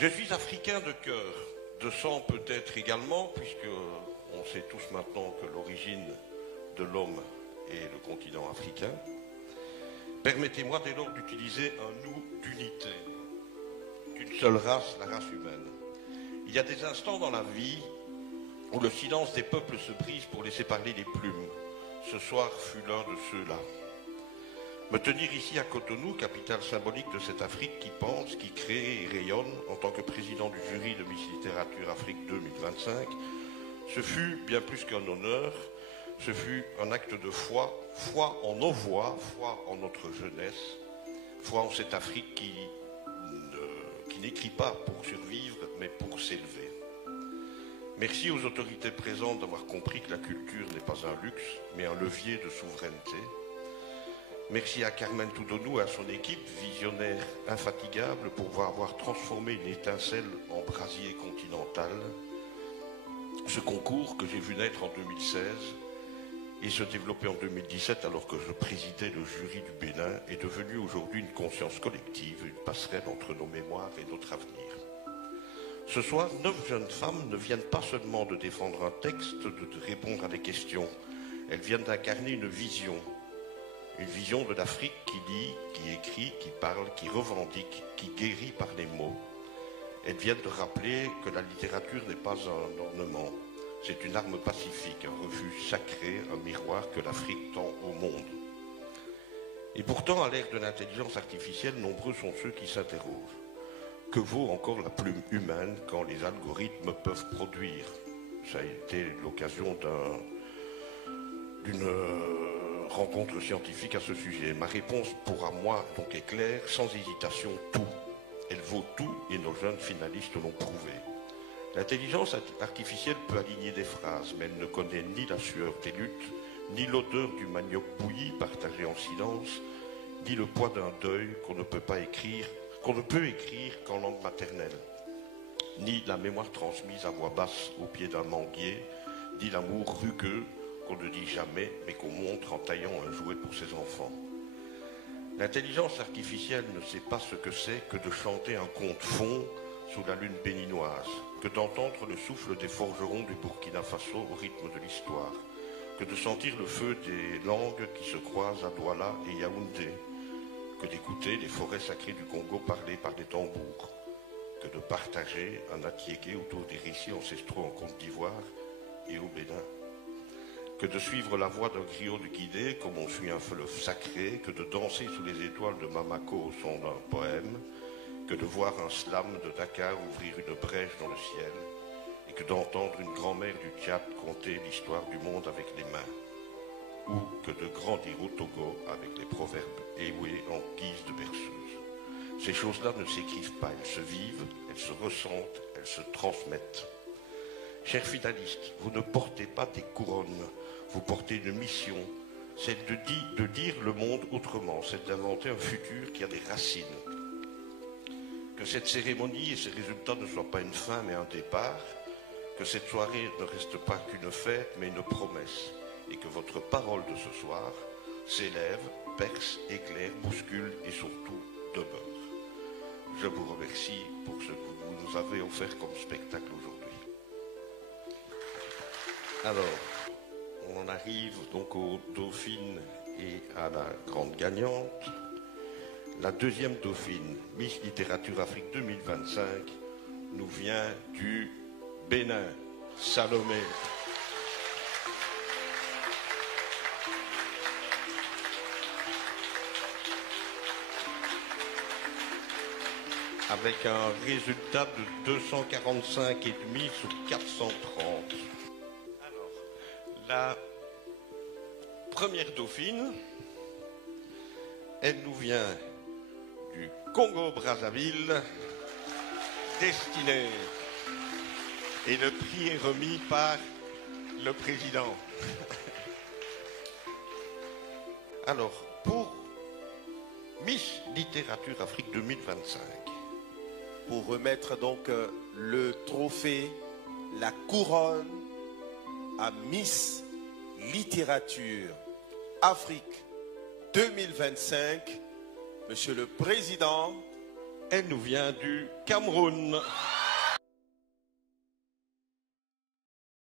Je suis africain de cœur, de sang peut-être également, puisque on sait tous maintenant que l'origine de l'homme est le continent africain. Permettez-moi dès lors d'utiliser un nous d'unité, d'une seule race, la race humaine. Il y a des instants dans la vie où le silence des peuples se brise pour laisser parler les plumes. Ce soir fut l'un de ceux-là. Me tenir ici à Cotonou, capitale symbolique de cette Afrique qui pense, qui crée et rayonne, en tant que président du jury de Miss Littérature Afrique 2025, ce fut bien plus qu'un honneur, ce fut un acte de foi, foi en nos voix, foi en notre jeunesse, foi en cette Afrique qui n'écrit pas pour survivre, mais pour s'élever. Merci aux autorités présentes d'avoir compris que la culture n'est pas un luxe, mais un levier de souveraineté. Merci à Carmen Toudonou et à son équipe, visionnaire infatigable, pour avoir transformé une étincelle en brasier continental. Ce concours que j'ai vu naître en 2016 et se développer en 2017 alors que je présidais le jury du Bénin est devenu aujourd'hui une conscience collective, une passerelle entre nos mémoires et notre avenir. Ce soir, 9 jeunes femmes ne viennent pas seulement de défendre un texte, de répondre à des questions. Elles viennent d'incarner une vision de l'Afrique qui lit, qui écrit, qui parle, qui revendique, qui guérit par les mots. Elles viennent de rappeler que la littérature n'est pas un ornement, c'est une arme pacifique, un refuge sacré, un miroir que l'Afrique tend au monde. Et pourtant, à l'ère de l'intelligence artificielle, nombreux sont ceux qui s'interrogent. Que vaut encore la plume humaine quand les algorithmes peuvent produire? Ça a été l'occasion d'une rencontre scientifique à ce sujet. Ma réponse pour moi donc est claire, sans hésitation, tout. Elle vaut tout et nos jeunes finalistes l'ont prouvé. L'intelligence artificielle peut aligner des phrases, mais elle ne connaît ni la sueur des luttes, ni l'odeur du manioc bouilli partagé en silence, ni le poids d'un deuil qu'on ne peut écrire qu'en langue maternelle, ni la mémoire transmise à voix basse au pied d'un manguier, ni l'amour rugueux qu'on ne dit jamais, mais qu'on montre en taillant un jouet pour ses enfants. L'intelligence artificielle ne sait pas ce que c'est que de chanter un conte fond sous la lune béninoise, que d'entendre le souffle des forgerons du Burkina Faso au rythme de l'histoire, que de sentir le feu des langues qui se croisent à Douala et Yaoundé, que d'écouter les forêts sacrées du Congo parlées par des tambours, que de partager un atiéké autour des récits ancestraux en Côte d'Ivoire et au Bénin, que de suivre la voie d'un griot de Guinée comme on suit un fleuve sacré, que de danser sous les étoiles de Mamako au son d'un poème, que de voir un slam de Dakar ouvrir une brèche dans le ciel, et que d'entendre une grand-mère du Tchad conter l'histoire du monde avec les mains, ou que de grandir au Togo avec les proverbes éoués en guise de berceuse. Ces choses-là ne s'écrivent pas, elles se vivent, elles se ressentent, elles se transmettent. Chers finalistes, vous ne portez pas des couronnes, vous portez une mission, celle de dire le monde autrement, celle d'inventer un futur qui a des racines. Que cette cérémonie et ses résultats ne soient pas une fin mais un départ, que cette soirée ne reste pas qu'une fête mais une promesse, et que votre parole de ce soir s'élève, perce, éclaire, bouscule et surtout demeure. Je vous remercie pour ce que vous nous avez offert comme spectacle aujourd'hui. Alors, on arrive donc aux dauphines et à la grande gagnante. La deuxième dauphine, Miss Littérature Afrique 2025, nous vient du Bénin, Salomé. Avec un résultat de 245,5 sur 430. Alors, la première dauphine, elle nous vient du Congo-Brazzaville, destinée. Et le prix est remis par le président. Alors, pour Miss Littérature Afrique 2025. Pour remettre donc le trophée, la couronne à Miss Littérature Afrique 2025, Monsieur le Président, Elle nous vient du Cameroun.